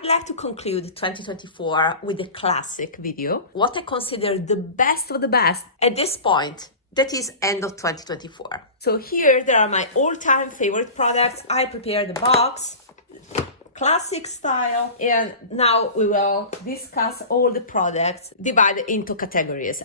I'd like to conclude 2024 with a classic video, what I consider the best of the best at this point, that is end of 2024. So here there are my all-time favorite products. I prepared the box, classic style, and now we will discuss all the products divided into categories.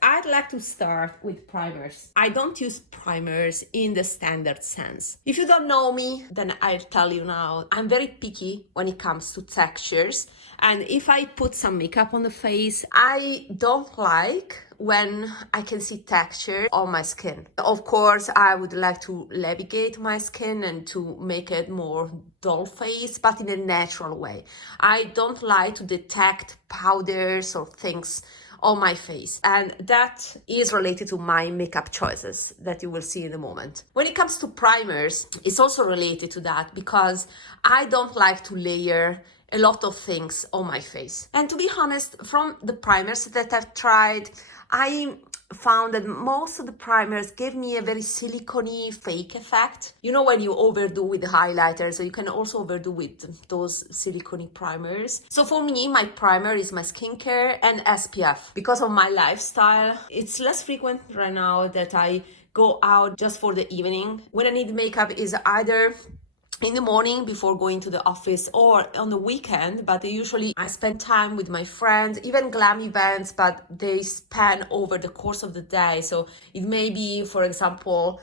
I'd like to start with primers. I don't use primers in the standard sense. If you don't know me, then I'll tell you now, I'm very picky when it comes to textures. And if I put some makeup on the face, I don't like when I can see texture on my skin. Of course, I would like to levitate my skin and to make it more dull face, but in a natural way. I don't like to detect powders or things on my face, and that is related to my makeup choices that you will see in a moment. When it comes to primers, it's also related to that because I don't like to layer a lot of things on my face. And to be honest, from the primers that I've tried, I found that most of the primers gave me a very silicone fake effect. You know, when you overdo with the highlighters, so you can also overdo with those silicone primers. So for me, my primer is my skincare and SPF. Because of my lifestyle, it's less frequent right now that I go out just for the evening. When I need makeup is either in the morning before going to the office or on the weekend, but usually I spend time with my friends, even glam events, but they span over the course of the day. So it may be, for example,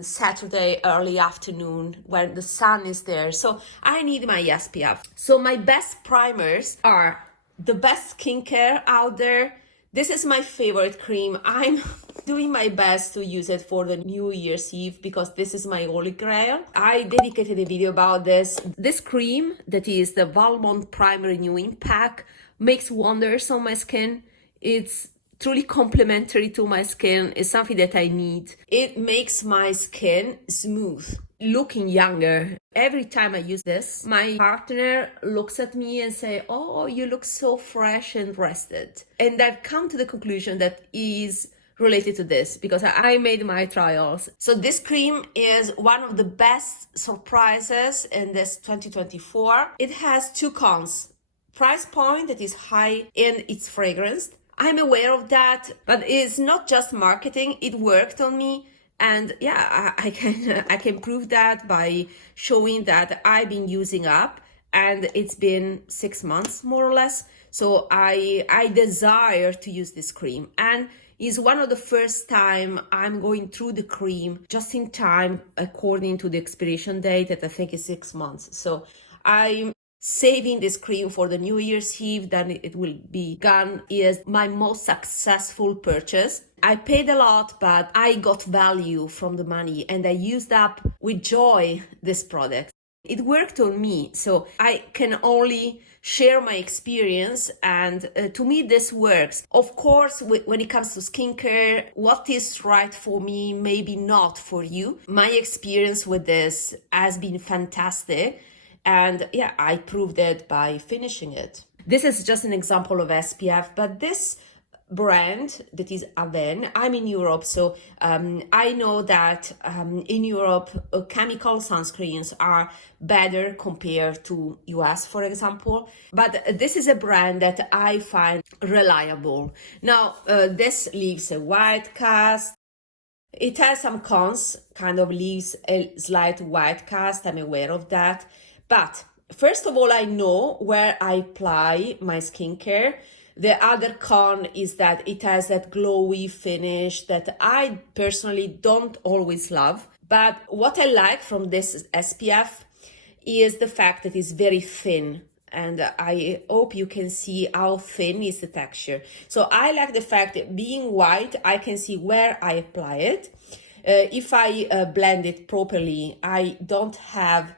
Saturday early afternoon when the sun is there. So I need my SPF. So my best primers are the best skincare out there. This is my favorite cream. I'm doing my best to use it for the New Year's Eve because this is my holy grail. I dedicated a video about this. This cream, that is the Valmont Primer Renewing Pack, makes wonders on my skin. It's truly complementary to my skin. It's something that I need. It makes my skin smooth, looking younger. Every time I use this, my partner looks at me and say, "Oh, you look so fresh and rested." And I've come to the conclusion that is related to this because I made my trials. So this cream is one of the best surprises in this 2024. It has two cons. Price point that is high in its fragrance. I'm aware of that, but it's not just marketing. It worked on me. And yeah, I can prove that by showing that I've been using up and it's been 6 months more or less. So I desire to use this cream, and is one of the first time I'm going through the cream just in time according to the expiration date that I think is 6 months. So I'm saving this cream for the New Year's Eve, then it will be gone. Is my most successful purchase. I paid a lot, but I got value from the money and I used up with joy this product. It worked on me, so I can only share my experience, and to me this works. Of course, when it comes to skincare, what is right for me may be not for you. My experience with this has been fantastic, and yeah, I proved it by finishing it. This is just an example of SPF, but this brand that is Avène, I'm in Europe, so I know that in Europe chemical sunscreens are better compared to US, for example, but this is a brand that I find reliable. Now this leaves a white cast. It has some cons, kind of leaves a slight white cast, I'm aware of that, but first of all, I know where I apply my skincare. The other con is that it has that glowy finish that I personally don't always love. But what I like from this SPF is the fact that it's very thin. And I hope you can see how thin is the texture. So I like the fact that being white, I can see where I apply it. If I blend it properly, I don't have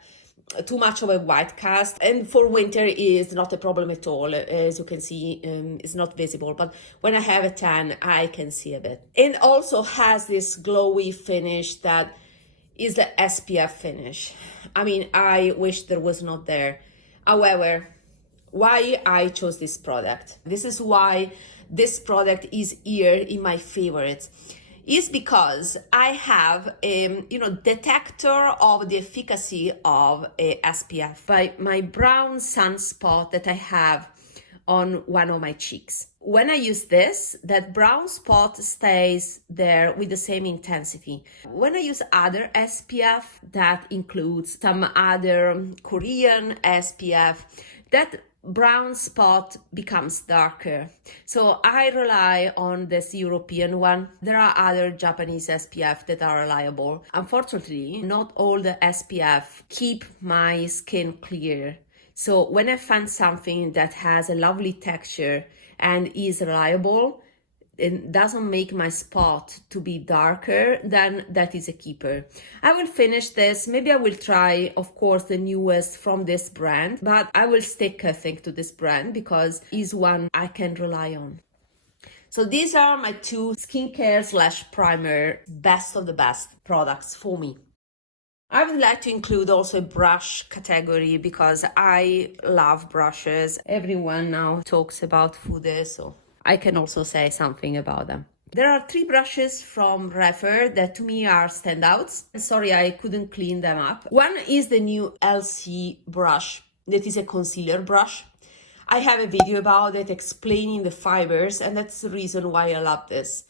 too much of a white cast, and for winter is not a problem at all. As you can see, it's not visible, but when I have a tan, I can see a bit. It also has this glowy finish that is the SPF finish. I mean, I wish there was not there. However, why I chose this product? This is why this product is here in my favorites. is because I have a detector of the efficacy of a SPF by my brown sunspot that I have on one of my cheeks. When I use this, that brown spot stays there with the same intensity. When I use other SPF, that includes some other Korean SPF, that brown spot becomes darker. So I rely on this European one. There are other Japanese SPF that are reliable. Unfortunately, not all the SPF keep my skin clear. So when I find something that has a lovely texture and is reliable, it doesn't make my spot to be darker, then that is a keeper. I will finish this. Maybe I will try, of course, the newest from this brand, but I will stick, I think, to this brand because it's one I can rely on. So these are my two skincare / primer best of the best products for me. I would like to include also a brush category because I love brushes. Everyone now talks about food, so I can also say something about them. There are 3 brushes from Rephr that to me are standouts. Sorry, I couldn't clean them up. One is the new LC brush that is a concealer brush. I have a video about it explaining the fibers, and that's the reason why I love this.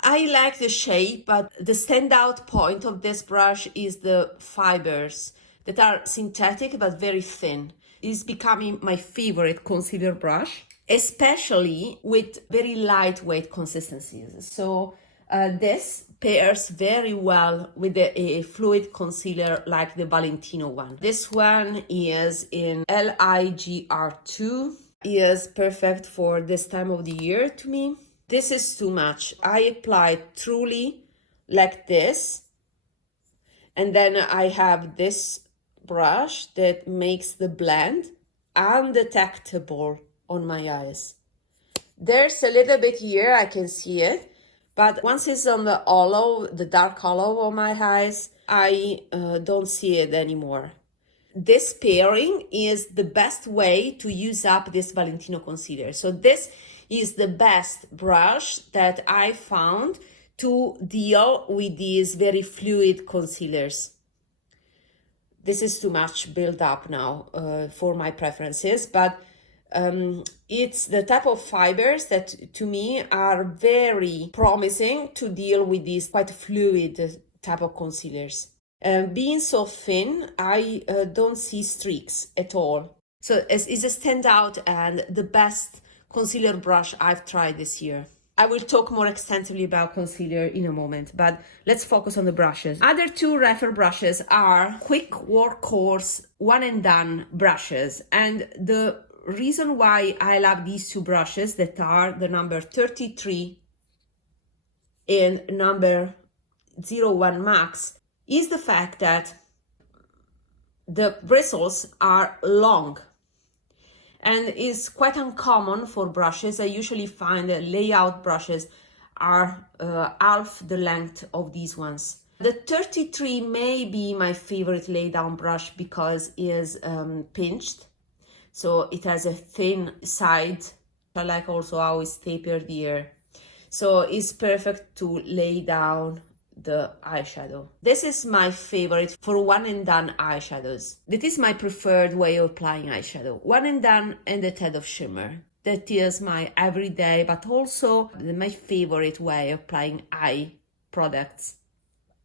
I like the shape, but the standout point of this brush is the fibers that are synthetic but very thin. It's becoming my favorite concealer brush, especially with very lightweight consistencies. So this pairs very well with a fluid concealer like the Valentino one. This one is in LIGR2, is perfect for this time of the year to me. This is too much. I apply truly like this, and then I have this brush that makes the blend undetectable on my eyes. There's a little bit here, I can see it, but once it's on the hollow, the dark hollow of my eyes, I don't see it anymore. This pairing is the best way to use up this Valentino concealer. So this is the best brush that I found to deal with these very fluid concealers. This is too much build up now for my preferences, but it's the type of fibers that to me are very promising to deal with these quite fluid type of concealers. Being so thin, I don't see streaks at all. So it's a standout and the best concealer brush I've tried this year. I will talk more extensively about concealer in a moment, but let's focus on the brushes. Other 2 Rephr brushes are quick workhorse one and done brushes, and the reason why I love these 2 brushes that are the number 33 and number 01 Max is the fact that the bristles are long. And it's quite uncommon for brushes. I usually find that layout brushes are half the length of these ones. The 33 may be my favorite lay down brush because it is pinched. So it has a thin side. I like also how it's tapered here. So it's perfect to lay down the eyeshadow. This is my favorite for one and done eyeshadows. That is my preferred way of applying eyeshadow. One and done and a tad of shimmer. That is my everyday, but also my favorite way of applying eye products.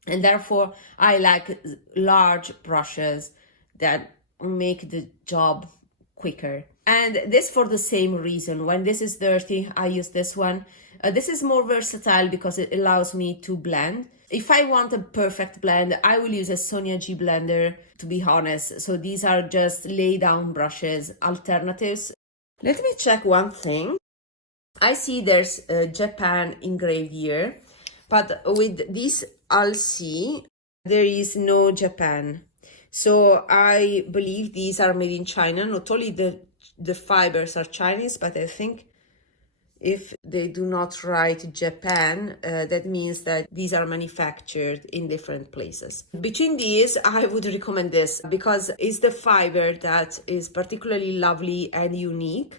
And therefore, I like large brushes that make the job quicker. And this for the same reason. When this is dirty, I use this one. This is more versatile because it allows me to blend. If I want a perfect blend, I will use a Sonia G blender, to be honest. So these are just lay down brushes, alternatives. Let me check one thing. I see there's Japan engraved here, but with this LC, there is no Japan. So I believe these are made in China. Not only the fibers are Chinese, but I think if they do not write Japan, that means that these are manufactured in different places. Between these, I would recommend this because it's the fiber that is particularly lovely and unique.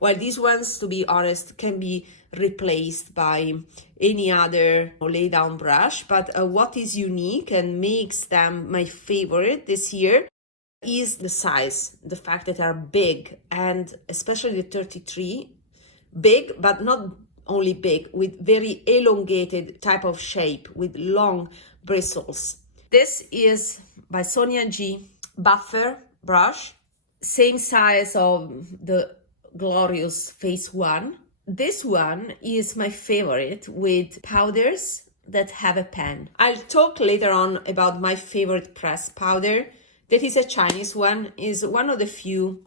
While these ones, to be honest, can be replaced by any other lay down brush. But what is unique and makes them my favorite this year is the size, the fact that they are big, and especially the 33, big, but not only big, with very elongated type of shape, with long bristles. This is by Sonia G Buffer brush, same size of the glorious Phase 1. This one is my favorite with powders that have a pen. I'll talk later on about my favorite press powder. That is a Chinese one, is one of the few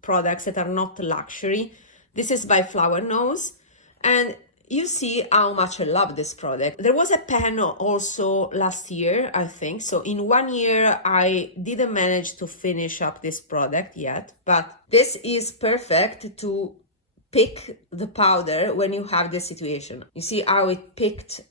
products that are not luxury. This is by Flower Nose, and you see how much I love this product. There was a pen also last year, I think. So in 1 year, I didn't manage to finish up this product yet, but this is perfect to pick the powder when you have this situation. You see how it picked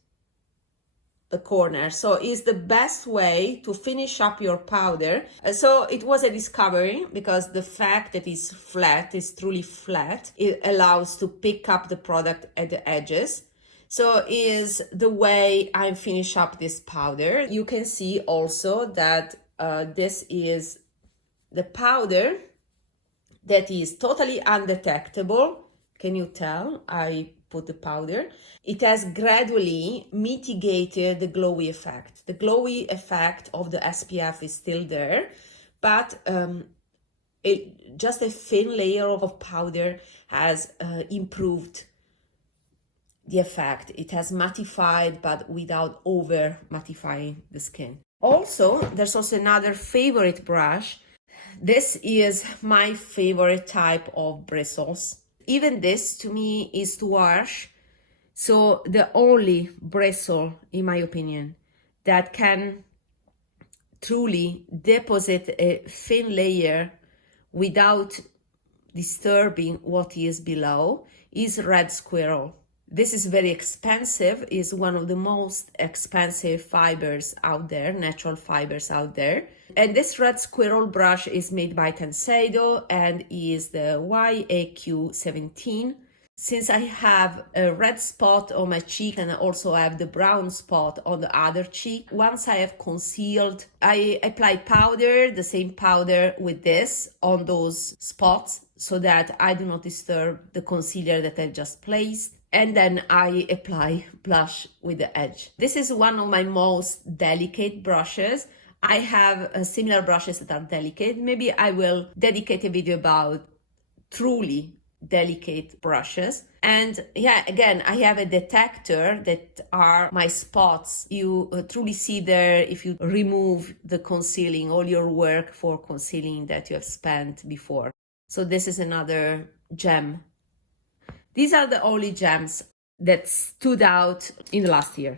the corner. So it's the best way to finish up your powder. So it was a discovery because the fact that it's flat, is truly flat, it allows to pick up the product at the edges. So is the way I finish up this powder. You can see also that this is the powder that is totally undetectable. Can you tell? I put the powder. It has gradually mitigated the glowy effect. The glowy effect of the SPF is still there, but just a thin layer of powder has improved the effect. It has mattified, but without over mattifying the skin. Also, there's also another favorite brush. This is my favorite type of bristles. Even this to me is too harsh. So the only bristle, in my opinion, that can truly deposit a thin layer without disturbing what is below is red squirrel. This is very expensive, is one of the most expensive fibers out there, natural fibers out there. And this red squirrel brush is made by Tanseido and is the YAQ 17. Since I have a red spot on my cheek and I also have the brown spot on the other cheek, once I have concealed, I apply powder, the same powder with this on those spots so that I do not disturb the concealer that I just placed. And then I apply blush with the edge. This is one of my most delicate brushes. I have similar brushes that are delicate. Maybe I will dedicate a video about truly delicate brushes. And yeah, again, I have a detector that are my spots. You truly see there if you remove the concealing, all your work for concealing that you have spent before. So this is another gem. These are the only gems that stood out in the last year.